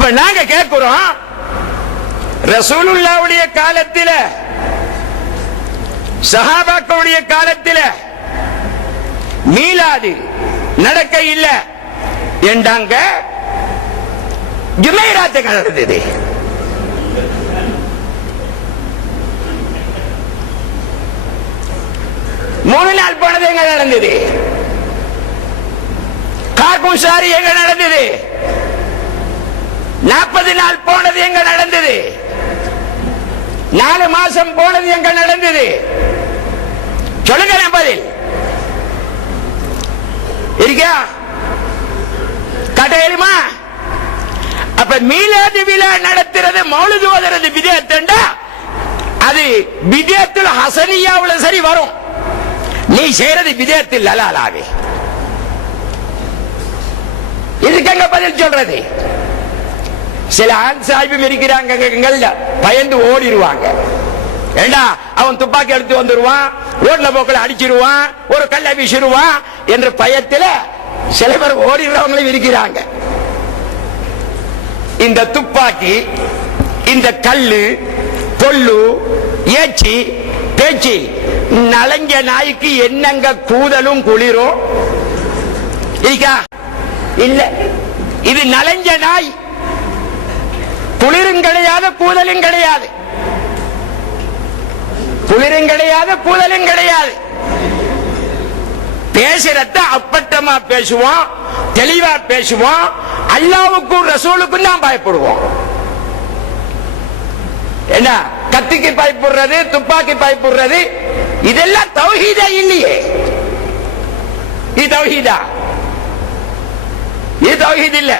இப்ப நாங்க கேட்கிறோம், ரசூலுல்லாஹ்வுடைய காலத்தில், சஹாபாக்களுடைய காலத்தில் மீலாது நடக்க இல்ல என்றாங்க. ஜுமைராத்துக்கு நடந்தது. மூணு நாள் போனது எங்க நடந்தது? காக்கும் சாரி எங்க நடந்தது? 40 நாள் போனது எங்க நடந்தது? 4 மாசம் போனது எங்க நடந்தது? சொல்லுங்க பதில் இருக்கா? கடையிலுமா? அப்ப மீலாது விழா நடத்துறது, மௌலிது ஓதுறது பிதஅத்துண்டா அது பிதஅத்துல் ஹசனியாவுல சரி வரும். நீ செய்யறது பிதஅத்துல் லலாலாவே. இதுக்கு பதில் சொல்றது. சில ஆண் சாஹிபும் இருக்கிறாங்க, பயந்து ஓடிடுவாங்க. ஏண்டா அவன் துப்பாக்கி எடுத்து வந்துருவான், ரோட்ல போக்கில் அடிச்சிருவான், ஒரு கல்ல வீசிடுவான் என்ற பயத்தில் சில பேர் ஓடிடுறவங்களும் இருக்கிறாங்க. இந்த துப்பாக்கி, இந்த கல்லு, பொல்லு, ஏச்சி, பேச்சு நலஞ்ச நாய்க்கு என்னங்க கூதலும் குளிரும் இல்ல. இது நலஞ்ச நாய், குளிரும் கிடையாது, கூதலும் கிடையாது. குளிரும் கிடையாது, கூதலும் கிடையாது. பேசுறத அப்பட்டமா பேசுவோம், தெளிவா பேசுவோம். அல்லாஹ்வுக்கும் ரசூலுக்கும் தான் பயப்படுவோம். என்ன கத்திக்கு பயப்படுறது, துப்பாக்கி பயப்படுறது, இதெல்லாம் தௌஹீதா இல்லையே. இது தௌஹீதா? இது தௌஹீத் இல்ல.